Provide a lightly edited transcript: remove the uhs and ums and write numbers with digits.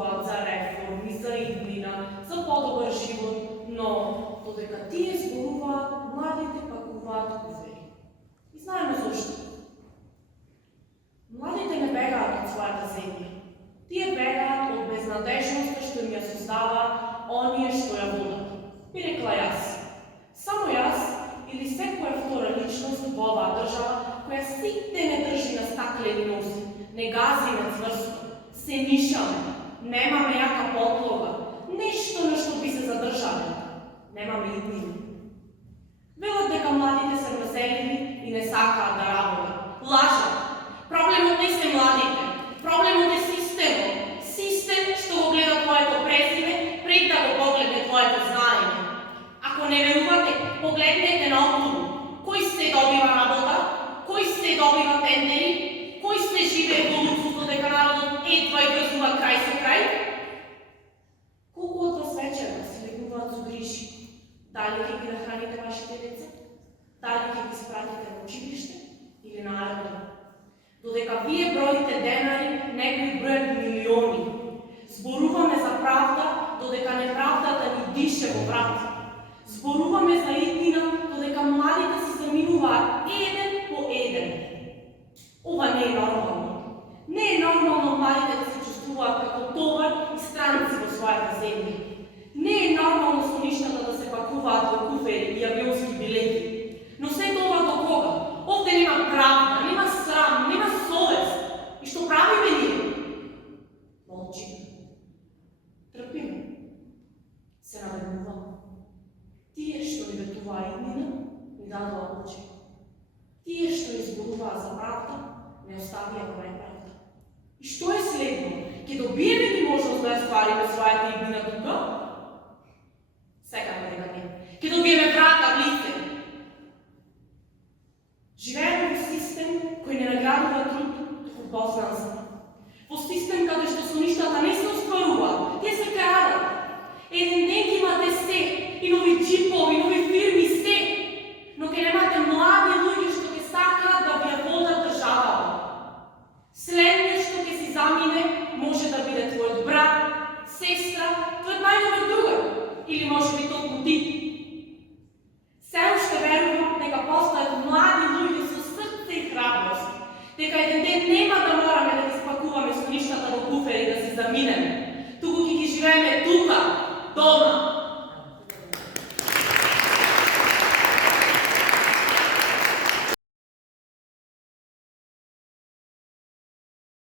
зборуваат за реформи, за иднина, за подобар живот, но додека тие зборуваат, младите пакуваат куфери. И знаеме зошто. Младите не бегаат од својата земја. Тие бегаат од безнадежноста што им ја создава оние што ја водат. Би рекла јас. Само јас или секоја втора личност во оваа држава која сите не држи на стаклени носи, не гази на цврсто, се нишаме, немаме јака подлога, нешто на што би се задржали, немаме иднина. Велат дека младите се разселени и не сакаат да работат. Лажат. Проблемот не се младите, проблемот е системот. Систем што го гледа твоето презиме пред да го погледне твоето знаење. Ако не верувате, погледнете наоколу. Кој се добива работа, кој се добива тендери, кој се живее во луксус дека народот едва и врзува крај со крај? Колку од вас вечера се легуваат со грижи? Дали ќе ги нахраните вашите деца? Дали ќе ги спратите во училиште или на аеродром? Додека вие броите денари, некои бројат милиони. Зборуваме за правда, додека неправдата ни дише во врат. Зборуваме за иднина, додека младите се заминуваат еден по еден. Ова не е нормално. Не е нормално младите да се чувствуваат како товар и странци во својата земја. Не е нормално со ништата да се пакуваат во куфери и авионски билети. Но се тоа до кога? Овде нема правда, нема срам, нема совест. И што правиме ние? Молчиме. Трпиме. Се надевнуваме. Тие што ни ветуваа иднина, ни дадоа очи. Тие што изборуваа за правда, не оставија во неправда. И што е следно? Ке добиеме ли можност да ја ствариме својата иднина тука? Секако дека не. Ке добиеме врата в лице. Живееме во систем кој не наградува труд, туку познанство. Во систем каде што со ништата не се остваруваат, тие се крадат. Еден ден ќе имате се, и нови джипови, нови фирми, се, но ќе немате млади луѓе што ќе сакаат да ви ја водат државата. Следниот што ќе си замине може да биде твојот брат, сестра, твојот најдобар другар, или може би толку ти. Се уште верувам дека постојат млади луѓе со срце и храброст, дека еден ден нема да мораме да ги спакуваме со ништата во куфери да си заминеме, туку ќе ги живееме тука, дома.